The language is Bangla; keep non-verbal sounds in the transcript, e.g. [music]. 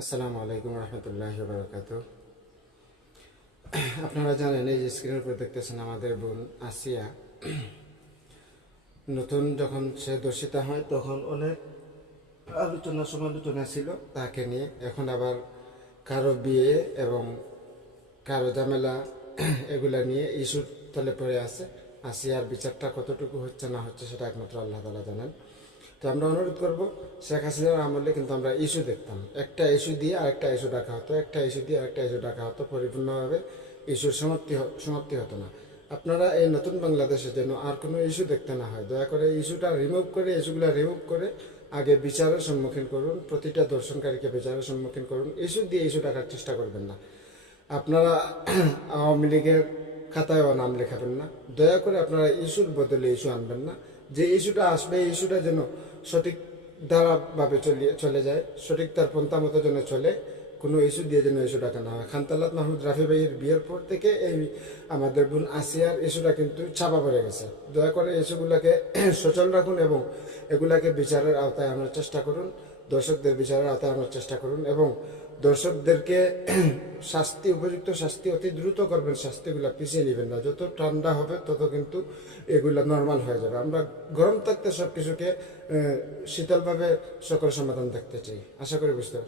আসসালামু আলাইকুম রহমতুল্লাহ বারকাত আপনারা জানেন, এই যে স্ক্রিনের উপর দেখতেছেন আমাদের বোন আসিয়া। নতুন যখন সে দর্শিতা হয়, তখন অনেক আলোচনা সমালোচনা ছিল তাকে নিয়ে। এখন আবার কারও বিয়ে এবং কারও ঝামেলা এগুলা নিয়ে ইস্যুর তলে পড়ে আছে। আসিয়ার বিচারটা কতটুকু হচ্ছে না হচ্ছে সেটা একমাত্র আল্লাহ তালা জানেন। তো আমরা অনুরোধ করব শেখ হাসিনার আমলে কিন্তু আমরা ইস্যু দেখতাম। একটা ইস্যু দিয়ে আরেকটা ইস্যু ডাকা হতো, একটা ইস্যু দিয়ে আরেকটা ইস্যু ডাকা হতো, পরিপূর্ণভাবে ইস্যুর সমাপ্তি সমাপ্তি হতো না। আপনারা এই নতুন বাংলাদেশে যেন আর কোনো ইস্যু দেখতে না হয়, দয়া করে ইস্যুটা রিমুভ করে ইস্যুগুলো রিমুভ করে আগে বিচারের সম্মুখীন করুন, প্রতিটা দর্শনকারীকে বিচারের সম্মুখীন করুন। ইস্যু দিয়ে ইস্যু ডাকার চেষ্টা করবেন না। আপনারা আওয়ামী লীগের খাতায়ও নাম লেখাবেন না। দয়া করে আপনারা ইস্যুর বদলে ইস্যু আনবেন না। যে ইস্যুটা আসবে, এই ইস্যুটা যেন সঠিক ধারাভাবে চলিয়ে, চলে যায়, সঠিক তার পন্থা মতো যেন চলে, কোনো ইস্যু দিয়ে যেন ইস্যু ডাকা না হয়। খানতালাত মাহমুদ রাফি ভাইয়ের বিয়ের পর থেকে এই আমাদের বোন আসিয়ার ইস্যুটা কিন্তু চাপা পড়ে গেছে। দয়া করে ইস্যুগুলোকে [clears throat] সচল রাখুন এবং এগুলাকে বিচারের আওতায় আনার চেষ্টা করুন। দর্শকদের বিচারের আওতায় আনার চেষ্টা করুন এবং দর্শকদেরকে [clears throat] শাস্তি, উপযুক্ত শাস্তি অতি দ্রুত করবেন, শাস্তিগুলো পিছিয়ে নেবেন না। যত ঠান্ডা হবে, তত কিন্তু এগুলো নর্মাল হয়ে যাবে। আমরা গরম থাকতে সব কিছুকে শীতলভাবে সকল সমাধান থাকতে চাই। আশা করি বুঝতে।